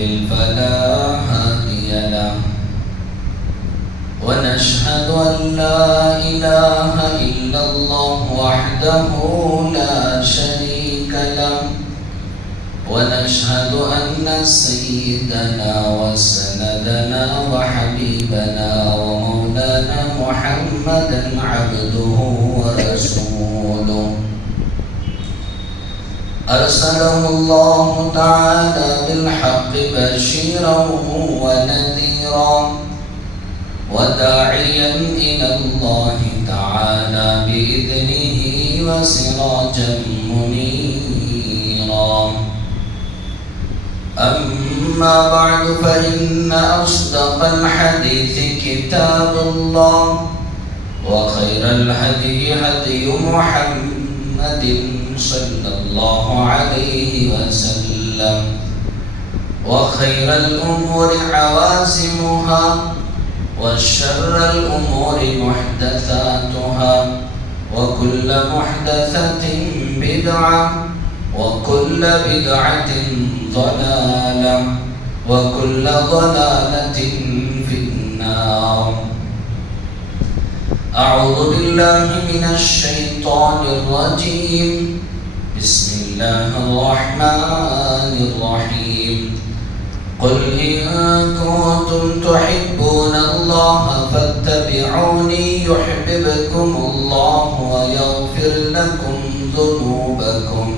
يضلل فلا هادي له ونشهد أن لا إله إلا الله وحده لا شريك له ونشهد أن سيدنا وسندنا وحبيبنا ومولانا محمدا عبده ورسوله أرسله الله تعالى بالحق بشيرا ونذيرا وداعيا إلى الله تعالى بإذنه وسراجا منيرا أما بعد فإن أصدق الحديث كتاب الله وخير الهدي هدي محمد صلى الله عليه وسلم وخير الأمور عوازمها وشر الأمور محدثاتها وكل محدثة بدعة وكل بدعة ضلالة وكل ضلالة في النار. أعوذ بالله من الشيطان الرجيم. بسم الله الرحمن الرحيم. قل إن كنتم تحبون الله فاتبعوني يحببكم الله ويغفر لكم ذنوبكم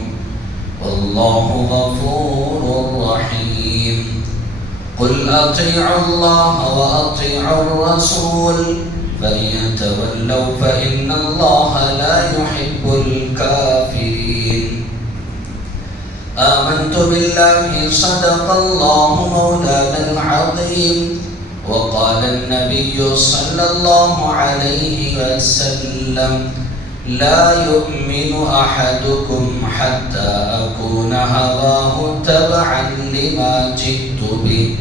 والله غفور رحيم. قل أطيعوا الله وأطيعوا الرسول فإن تولوا فإن الله لا يحب الكافرين. آمنت بالله صدق الله مولانا العظيم وقال النبي صلى الله عليه وسلم لا يؤمن أحدكم حتى أكون هواه تبعا لما جئت به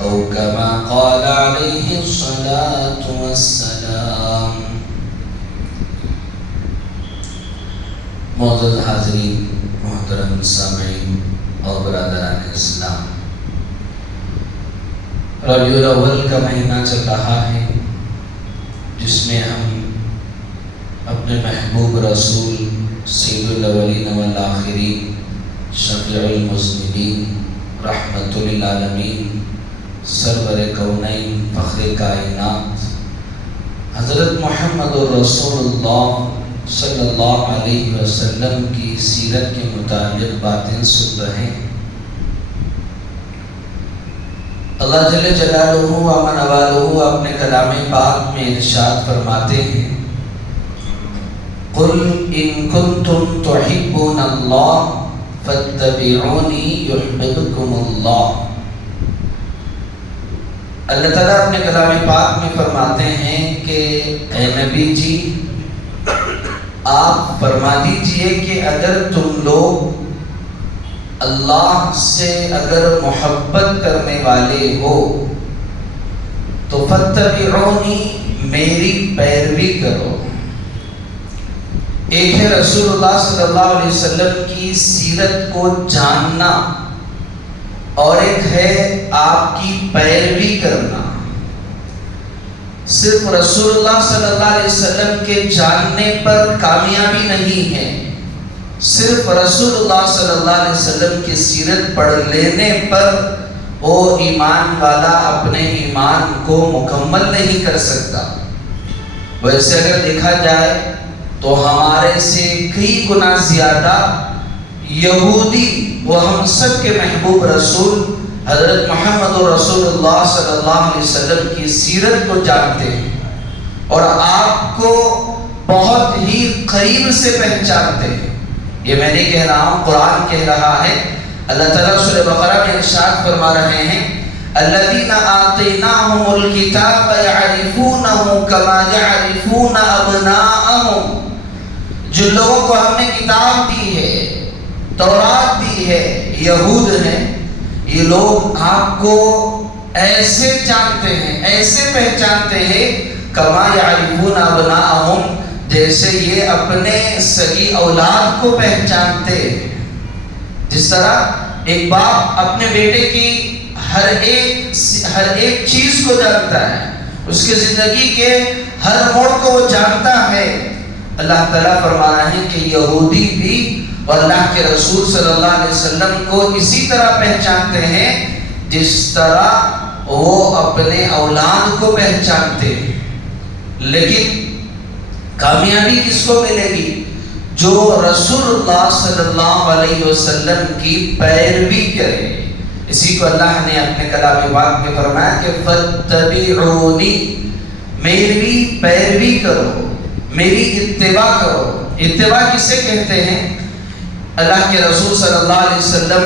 أو كما قال عليه الصلاة والسلام. معزز حاضرین، محترم سامعین اور برادران اسلام، ربیع الاول کا مہینہ چل رہا ہے جس میں ہم اپنے محبوب رسول سید الاولین والآخرین شفیع المذنبین رحمت للعالمین سرور کونین فخر کائنات حضرت محمد رسول اللہ صلی اللہ علیہ وسلم کی سیرت کے مطابق باتیں سن رہے ہیں. اللہ جل جلالہ و من والہ اپنے کلام پاک میں ارشاد فرماتے ہیں قل ان کنتم تحبون اللہ فاتبعونی یحببکم اللہ. اللہ تعالیٰ اپنے کلام پاک میں فرماتے ہیں کہ اے نبی جی آپ فرما دیجئے کہ اگر تم لوگ اللہ سے اگر محبت کرنے والے ہو تو فاتبعونی میری پیروی کرو. ایک ہے رسول اللہ صلی اللہ علیہ وسلم کی سیرت کو جاننا اور ایک ہے آپ کی پیروی کرنا. صرف رسول اللہ صلی اللہ علیہ وسلم کے جاننے پر کامیابی نہیں ہے، صرف رسول اللہ صلی اللہ علیہ وسلم کی سیرت پڑھ لینے پر وہ ایمان والا اپنے ایمان کو مکمل نہیں کر سکتا. ویسے اگر دیکھا جائے تو ہمارے سے کئی گنا زیادہ یہودی وہ ہم سب کے محبوب رسول حضرت محمد رسول اللہ صلی اللہ علیہ وسلم کی سیرت کو جانتے ہیں اور آپ کو بہت ہی قریب سے پہچانتے ہیں. یہ میں نہیں کہہ رہا ہوں، قرآن کہہ رہا ہے. اللہ تعالیٰ سورہ بقرہ میں ارشاد فرما رہے ہیں الذین آتیناہم الکتاب یعرفونہ کما یعرفون ابناءہم. جن لوگوں کو ہم نے کتاب دی ہے، تورات دی ہے، یہود ہیں، یہ لوگ آپ کو ایسے جانتے ہیں، ایسے پہچانتے ہیں کما یعرفون ابناءہم، جیسے یہ اپنے سگی اولاد کو پہچانتے. جس طرح ایک باپ اپنے بیٹے کی ہر ایک چیز کو جانتا ہے، اس کے زندگی کے ہر موڑ کو وہ جانتا ہے۔ اللہ تعالیٰ فرما رہے ہیں کہ یہودی بھی اور اللہ کے رسول صلی اللہ علیہ وسلم کو اسی طرح پہچانتے ہیں جس طرح وہ اپنے اولاد کو پہچانتے ہیں۔ لیکن کامیابی کس کو ملے گی؟ جو رسول اللہ صلی اللہ علیہ وسلم کی پیروی کرے۔ اسی کو اللہ نے اپنے کلام پاک میں فرمایا کہ فَاتَّبِعُونِي، میری پیروی کرو، میری اتباع کرو۔ اتباع کسے کہتے ہیں؟ اللہ کے رسول صلی اللہ علیہ وسلم،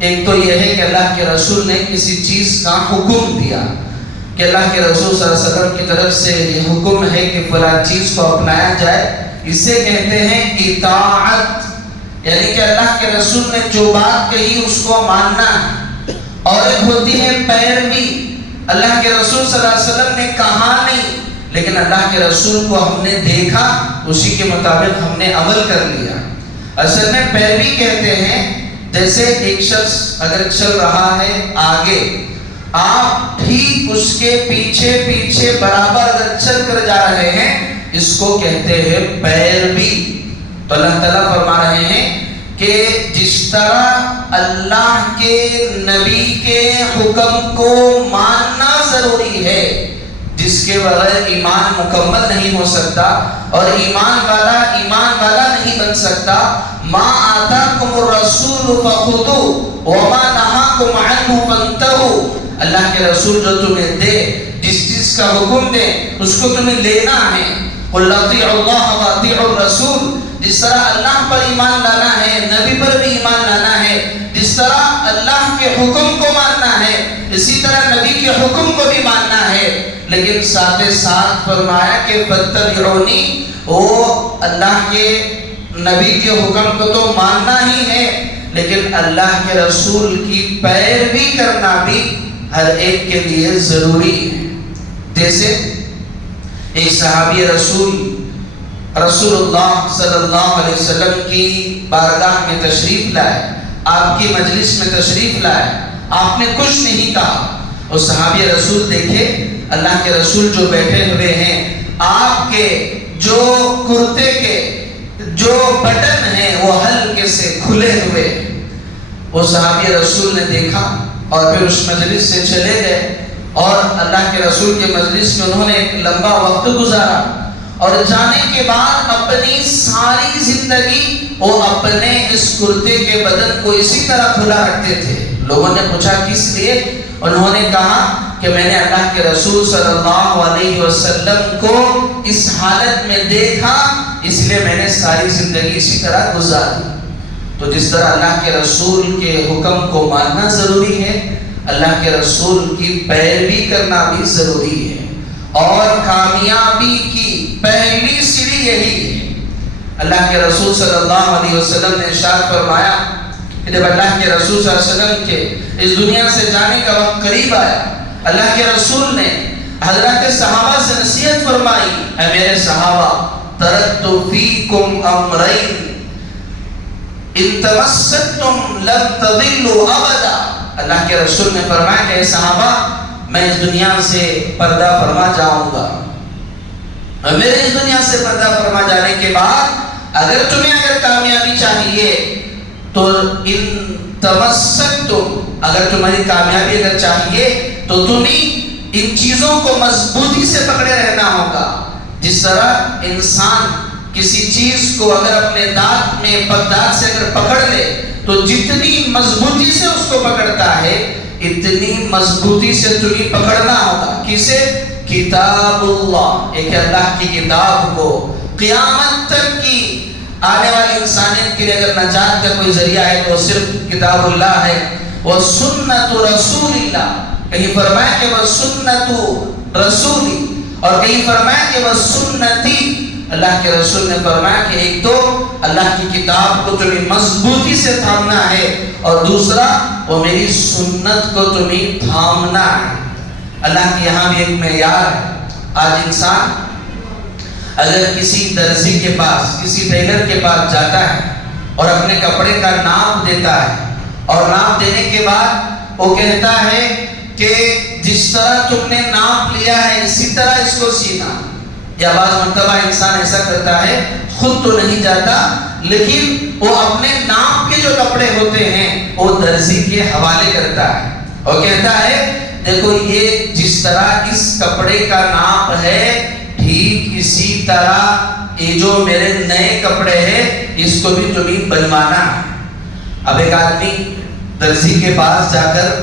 ایک تو یہ ہے کہ اللہ کے رسول نے کسی چیز کا حکم دیا کہ اللہ کے رسول صلی اللہ علیہ وسلم کی طرف سے یہ حکم ہے کہ فلاں چیز کو اپنایا جائے، اسے کہتے ہیں اطاعت، یعنی کہ اللہ کے رسول نے جو بات کہی اس کو ماننا ہے۔ اور ایک ہوتی ہے پیروی، اللہ کے رسول صلی اللہ علیہ وسلم نے کہا نہیں لیکن اللہ کے رسول کو ہم نے دیکھا، اسی کے مطابق ہم نے عمل کر لیا۔ اصل میں پیروی کہتے ہیں جیسے ایک شخص اگر چل رہا ہے آگے، آپ ٹھیک اس کے پیچھے پیچھے برابر اگر چل کر جا رہے ہیں، اس کو کہتے ہیں پیروی۔ تو اللہ تعالیٰ فرما رہے ہیں کہ جس طرح اللہ کے نبی کے حکم کو ماننا ضروری ہے، جس کے بغیر ایمان مکمل نہیں ہو سکتا اور ایمان والا نہیں بن سکتا۔ ما آتاکم الرسول فخذوہ وما نہاکم عنہ فانتہوا، اللہ کے رسول جو تمہیں دے، جس چیز کا حکم دے اس کو تمہیں لینا ہے۔ قل اطیعوا اللہ واطیعوا الرسول، جس طرح اللہ پر ایمان لانا ہے، نبی پر بھی ایمان لانا ہے، جس طرح اللہ کے حکم کو ماننا ہے اسی طرح نبی کے حکم کو بھی ماننا ہے۔ لیکن ساتھ ساتھ فرمایا کہ فاتبعونی، وہ اللہ کے نبی کے حکم کو تو ماننا ہی ہے لیکن اللہ کے رسول کی پیروی کرنا بھی ہر ایک کے لیے ضروری ہے۔ جیسے ایک صحابی رسول اللہ صلی اللہ علیہ وسلم کی بارگاہ میں تشریف لائے، آپ کی مجلس میں تشریف لائے، آپ نے کچھ نہیں کہا، اور صحابی رسول دیکھے اللہ کے رسول جو بیٹھے ہوئے ہیں، آپ کے جو کرتے کے جو بٹن ہیں وہ ہلکے سے کھلے ہوئے، وہ صحابی رسول نے دیکھا اور پھر اس مجلس سے چلے گئے، اور اللہ کے رسول کے مجلس میں انہوں نے ایک لمبا وقت گزارا، اور جانے کے بعد اپنی ساری زندگی وہ اپنے اس کرتے کے بدن کو اسی طرح کھلا رکھتے تھے۔ لوگوں نے پوچھا کس لیے؟ انہوں نے کہا کہ میں نے اللہ کے رسول صلی اللہ علیہ وسلم کو اس حالت میں دیکھا، اس لیے میں نے ساری زندگی اسی طرح گزاری۔ تو جس طرح اللہ کے رسول کے حکم کو ماننا ضروری ہے، اللہ کے رسول کی پیروی کرنا بھی ضروری ہے، اور کامیابی کی پہلی سیڑھی یہی ہے۔ اللہ کے رسول صلی اللہ علیہ وسلم نے ارشاد فرمایا کہ جب اللہ کے رسول صلی اللہ علیہ وسلم کے اس دنیا سے جانے کا وقت قریب آیا، اللہ کے رسول نے حضرات صحابہ سے نصیحت فرمائی، اے میرے صحابہ، ترکت فیکم امرین ان تمسکتم لن تضلوا ابدا۔ اللہ کے رسول نے فرمایا کہ اے صحابہ، میں اس دنیا سے پردہ فرما جاؤں گا، اور میرے اس دنیا سے پردہ فرما جانے کے بعد اگر کامیابی چاہیے تو ان تمسکتم، اگر تمہاری کامیابی اگر چاہیے تو تمہیں ان چیزوں کو مضبوطی سے پکڑے رہنا ہوگا۔ جس طرح انسان کسی چیز کو اگر اپنے دانت میں دانت سے اگر پکڑ لے تو جتنی مضبوطی سے اس کو پکڑتا ہے اتنی مضبوطی سے تمہیں پکڑنا ہوگا۔ کسے؟ کتاب اللہ، ایک اللہ کی کتاب کو۔ قیامت تک کی آنے والی انسانیت کے لیے اگر نجات کا کوئی ذریعہ ہے تو صرف کتاب اللہ ہے۔ وَسُنَّةُ رَسُولِ اللَّهِ، کہیں فرمایا کہ وَسُنَّةُ رَسُولِ، اور کہیں فرمایا کہ وَسُنَّتِي، اللہ کے رسول نے فرمایا کہ ایک تو اللہ کی کتاب کو تمہیں مضبوطی سے تھامنا ہے، اور دوسرا وہ میری سنت کو تمہیں تھامنا ہے۔ اللہ کے یہاں بھی ایک معیار ہے۔ آج انسان اگر کسی درزی کے پاس، کسی ٹیلر کے پاس جاتا ہے اور اپنے کپڑے کا ناپ دیتا ہے، اور ناپ دینے کے بعد وہ کہتا ہے کہ جس طرح تم نے ناپ لیا ہے اسی طرح اس کو سینا. یا بعض مرتبہ انسان ایسا کرتا ہے خود تو نہیں جاتا لیکن وہ اپنے ناپ کے جو کپڑے ہوتے ہیں وہ درزی کے حوالے کرتا ہے اور کہتا ہے دیکھو یہ جس طرح اس کپڑے کا ناپ ہے ٹھیک اسی طرح یہ جو میرے نئے کپڑے ہیں اس کو بھی تمہیں بنوانا ہے. اب ایک آدمی درزی کے پاس جا کر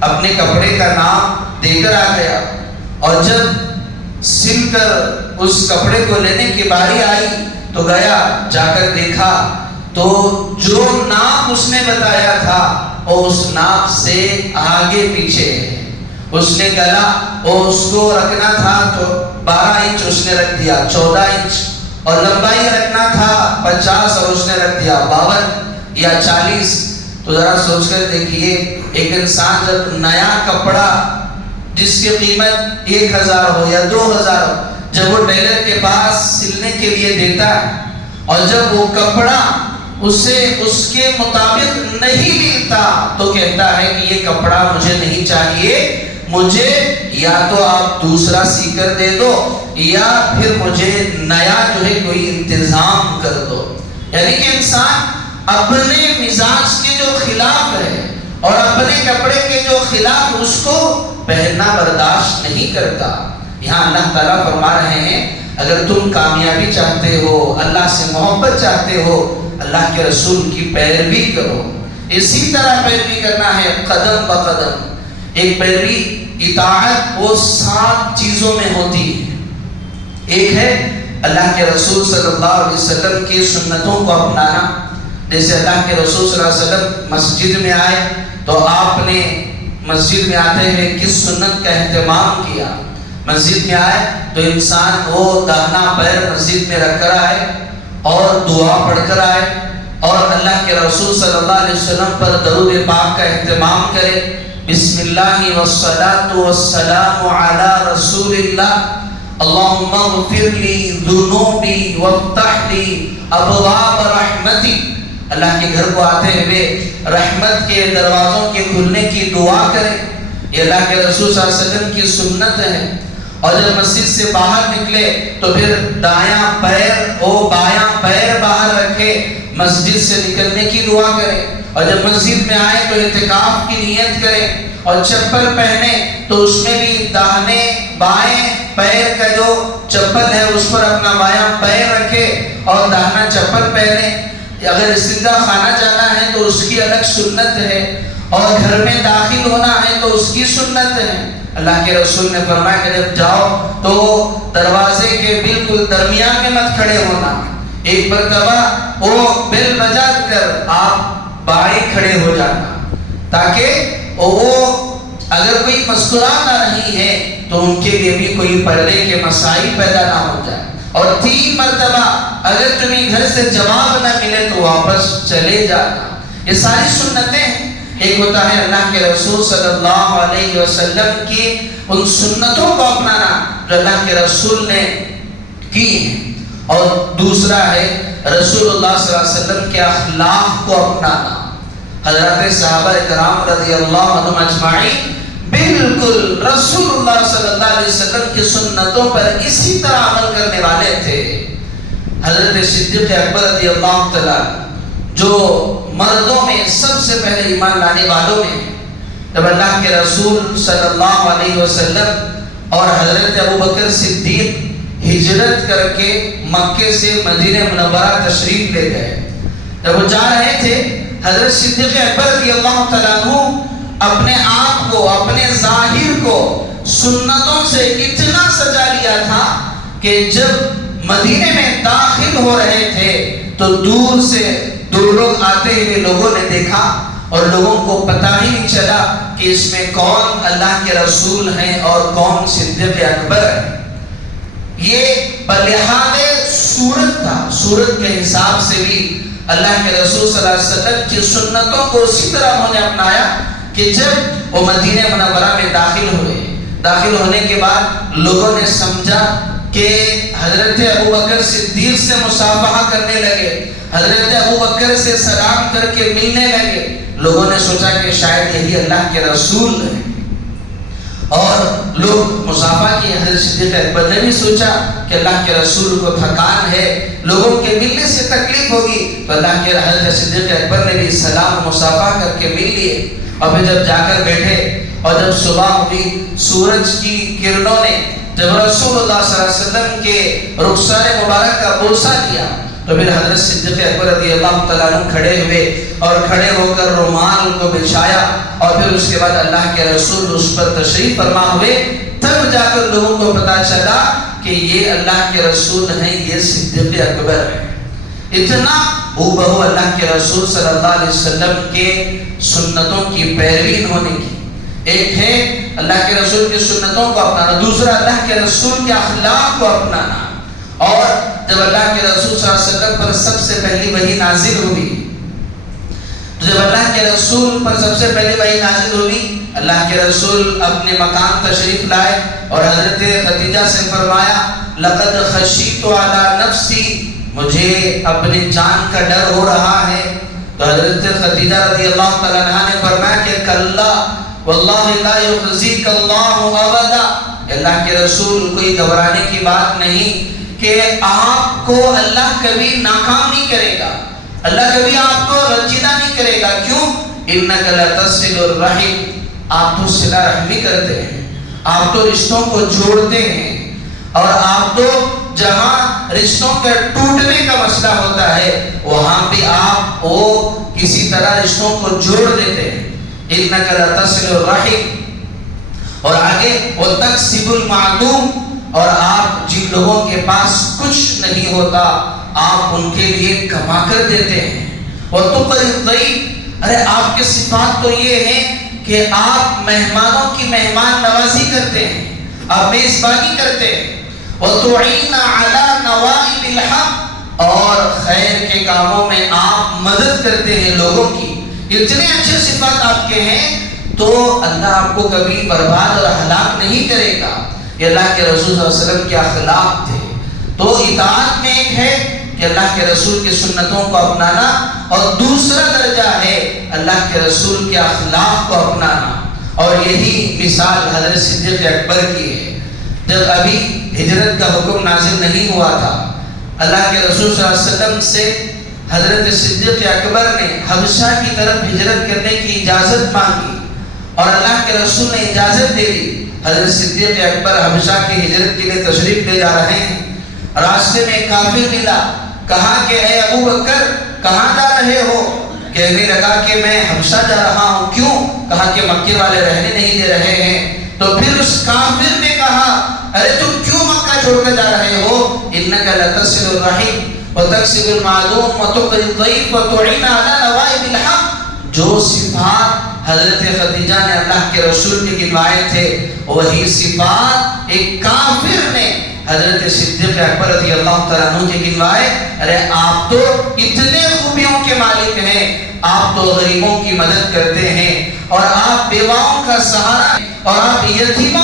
اپنے کپڑے کا ناپ دے کر آ گیا اور جب سل کر اس کپڑے کو لینے کی باری آئی تو گیا جا کر دیکھا تو جو ناپ اس نے بتایا تھا وہ اس ناپ سے آگے پیچھے ہے. اس نے گلا وہ اس کو رکھنا تھا تو 12 انچ اس نے رکھ دیا 14 انچ اور لمبائی رکھنا تھا 50 اور اس نے رکھ دیا 52 یا 40. تو ذرا سوچ کر دیکھیے ایک انسان جب نیا کپڑا جس کی قیمت 1000 ہو یا 2000 ہو جب وہ ٹیلر کے پاس سلنے کے لیے دیتا ہے اور جب وہ کپڑا اسے اس کے مطابق نہیں ملتا تو کہتا ہے کہ یہ کپڑا مجھے نہیں چاہیے مجھے یا تو آپ دوسرا سی کر دے دو یا پھر مجھے نیا جو ہے کوئی انتظام کر دو. یعنی کہ انسان اپنے مزاج کے جو خلاف ہے اور اپنے کپڑے کے جو خلاف اس کو پہننا برداشت نہیں کرتا. یہاں اللہ تعالیٰ فرما رہے ہیں اگر تم کامیابی چاہتے ہو اللہ سے محبت چاہتے ہو اللہ کے رسول کی پیروی کرو. اسی طرح پیروی کرنا ہے قدم بقدم. ایک پیروی اطاعت وہ 7 چیزوں میں ہوتی ہے. ایک ہے اللہ کے رسول صلی اللہ علیہ وسلم کی سنتوں کو اپنانا. جیسے اللہ کے رسول صلی اللہ علیہ وسلم مسجد میں آئے تو آپ نے مسجد میں آتے ہوئے کس سنت کا اہتمام کیا. مسجد میں آئے تو انسان وہ داہنا پیر مسجد میں رکھ کر آئے اور دعا پڑھ کر آئے اور اللہ کے رسول صلی اللہ علیہ وسلم پر درود پاک کا اہتمام کرے. بسم اللہ والصلاة والسلام علی رسول اللہ اللہم اغفر لی ذنوبی وافتح لی ابواب رحمتی. اللہ کے گھر کو آتے ہوئے رحمت کے دروازوں کے کھلنے کی دعا کریں. یہ اللہ کے رسول صلی اللہ علیہ وسلم کی سنت ہے. اور جب مسجد سے باہر نکلے تو پھر دایاں پیر اور بایاں پیر باہر رکھے مسجد سے نکلنے کی دعا کریں. اور جب مسجد میں آئے تو اعتکاف کی نیت کریں اور چپل پہنے تو اس میں بھی داہنے بائیں پیر کا جو چپل ہے اس پر اپنا بایاں پیر رکھے اور داہنا چپل پہنے. اگر استنجا خانہ جانا ہے تو اس کی الگ سنت ہے اور گھر میں داخل ہونا ہے تو اس کی سنت ہے. اللہ کے رسول نے فرمایا کہ جب جاؤ تو دروازے کے بالکل درمیان میں مت کھڑے ہونا. ایک مرتبہ وہ بیل بجا کر آپ بائیں کھڑے ہو جانا تاکہ وہ اگر کوئی مسکرا نہ رہی ہے تو ان کے لیے بھی کوئی پردے کے مسائل پیدا نہ ہو جائے. اور 3 مرتبہ اگر تمہیں گھر سے جواب نہ ملے تو واپس چلے جانا. یہ ساری سنتیں ہیں. ایک ہوتا ہے اللہ کے رسول صلی اللہ علیہ وسلم کی ان سنتوں کو اپنانا جو اللہ کے رسول نے کی ہیں اور دوسرا ہے رسول اللہ صلی اللہ علیہ وسلم کے اخلاق کو اپنانا. حضرات صحابہ کرام رضی اللہ عنہم اجمعین بالکل رسول اللہ صلی اللہ علیہ وسلم کی سنتوں پر اسی طرح عمل کرنے والے تھے. حضرت صدیق اکبر رضی اللہ تعالیٰ جو مردوں میں سب سے پہلے ایمان لانے والوں میں جب اللہ کے رسول صلی اللہ علیہ وسلم اور حضرت ابوبکر صدیق ہجرت کر کے مکے سے مدینہ منورہ تشریف لے گئے. جب وہ جا رہے تھے حضرت صدیق اکبر رضی اللہ تعالیٰ عنہ اپنے آپ کو اپنے ظاہر کو سنتوں سے اتنا سجا لیا تھا کہ جب مدینے میں داخل ہو رہے تھے تو دور سے 2 لوگ آتے ہوئے لوگوں نے دیکھا اور لوگوں کو پتہ ہی نہیں چلا کہ اس میں کون اللہ کے رسول ہیں اور کون صدیق اکبر ہے. یہ بلحاظ صورت تھا. صورت کے حساب سے بھی اللہ کے رسول صلی اللہ علیہ وسلم کی سنتوں کو اسی طرح انہوں نے اپنایا کہ جب وہ مدینہ منورہ میں داخل ہوئے داخل ہونے کے بعد لوگوں نے سمجھا کہ حضرت ابوبکر صدیق سے مصافحہ کرنے لگے, حضرت ابوبکر سے سلام کر کے ملنے لگے. لوگوں نے سوچا کہ شاید یہی اللہ کے رسول ہیں. اور لوگ مصافحہ کی، حضرت صدیق اکبر نے بھی سوچا کہ اللہ کے رسول کو تھکان ہے، لوگوں کے ملنے سے تکلیف ہوگی، تو اللہ کے حضرت صدیق اکبر نے بھی سلام مصافحہ کر کے مل لیے، اور پھر جب جا کر بیٹھے اور جب صبح ہوئی، سورج کی کرنوں نے جب رسول اللہ صلی اللہ علیہ وسلم کے رخسار مبارک کا بوسہ لیا، تو پھر حضرت صدیق اکبر رضی اللہ تعالیٰ عنہ کھڑے ہوئے اور کھڑے ہو کر رومال کو بچھایا، اور پھر اس کے بعد اللہ کے رسول اس پر تشریف فرما ہوئے، تب جا کر لوگوں کو پتا چلا کہ یہ اللہ کے رسول ہیں، یہ صدیق اکبر ہے۔ اتنا ہو بہو اللہ کے رسول صلی اللہ علیہ وسلم کے سنتوں کی پیروی ہونے کی، ایک ہے اللہ کے رسول کی سنتوں کو اپنانا، دوسرا اللہ کے رسول کے اخلاق کو اپنانا۔ اور جب اللہ کے رسول صلی اللہ علیہ وسلم پر سب سے پہلی وحی نازل ہوئی، تو جب اللہ کے رسول پر سب سے پہلی وحی نازل ہوئی، اللہ کے رسول اپنے مقام تشریف لائے اور حضرت خدیجہ سے فرمایا لقد خشیت علی نفسی، مجھے اپنی جان کا ڈر ہو رہا ہے۔ تو حضرت خدیجہ رضی اللہ تعالیٰ عنہ نے فرمایا کہ کلا واللہ لا یخزیک اللہ ابدا، اللہ کے رسول کوئی گھبرانے کی بات نہیں کہ آپ کو اللہ کبھی ناکام نہیں کرے گا، اللہ کبھی آپ کو رنجیدہ نہیں کرے گا۔ کیوں؟ انک لتصل الرحم، آپ تو صلہ رحمی کرتے ہیں، آپ تو رشتوں کو جوڑتے ہیں، اور آپ تو جہاں رشتوں کے ٹوٹنے کا مسئلہ ہوتا ہے وہاں بھی آپ وہ کسی طرح رشتوں کو جوڑ دیتے ہیں۔ انک لتصل الرحم، اور آگے وتکسب المعدوم، اور آپ جن لوگوں کے پاس کچھ نہیں ہوتا آپ ان کے لیے کما کر دیتے ہیں۔ وتقری الضیف، ارے آپ کے صفات تو یہ ہیں کہ آپ مہمانوں کی مہمان نوازی کرتے ہیں، آپ میزبانی کرتے ہیں۔ وتعین علی نوائب الحق، اور خیر کے کاموں میں آپ مدد کرتے ہیں لوگوں کی۔ اتنے اچھے صفات آپ کے ہیں تو اللہ آپ کو کبھی برباد اور ہلاک نہیں کرے گا۔ یہ اللہ کے رسول صلی اللہ علیہ وسلم کے اخلاق تھے۔ تو اطاعت میں ایک ہے کہ اللہ کے رسول کی سنتوں کو اپنانا، اور دوسرا درجہ ہے اللہ کے رسول کے اخلاق کو اپنانا، اور یہی مثال حضرت صدیق اکبر کی ہے۔ جب ابھی ہجرت کا حکم نازل نہیں ہوا تھا، اللہ کے رسول صلی اللہ علیہ وسلم سے حضرت صدیق اکبر نے حبشہ کی طرف ہجرت کرنے کی اجازت مانگی، اور اللہ کے رسول نے اجازت دے دی۔ حضرت صدیق اکبر حبشہ کی ہجرت کے لیے تشریف لے جا رہے ہیں، راستے میں ایک کافر ملا، کہا کہ اے ابو بکر کہاں جا رہے ہو؟ کہنے لگا کہ میں حبشہ جا رہا ہوں۔ کیوں؟ کہا کہ مکے والے رہنے نہیں دے رہے ہیں۔ تو پھر اس کافر نے کہا ارے تم کیوں مکہ چھوڑ کر جا رہے ہو؟ انک لتصل الرحم وتکسب المعدوم وتقری الضیف وتعین علی نوائب الحق، جو صفات حضرت خدیجہ نے اللہ کے رسول کے گنوائے تھے وہی صفات ایک کافر نے حضرت صدیق اکبر رضی اللہ تعالیٰ عنہ کے گنوائے۔ ارے آپ تو اتنے خوبیوں کے مالک ہیں، آپ تو غریبوں کی مدد کرتے ہیں، اور آپ بیواؤں کا سہارا ہیں، اور آپ یتیموں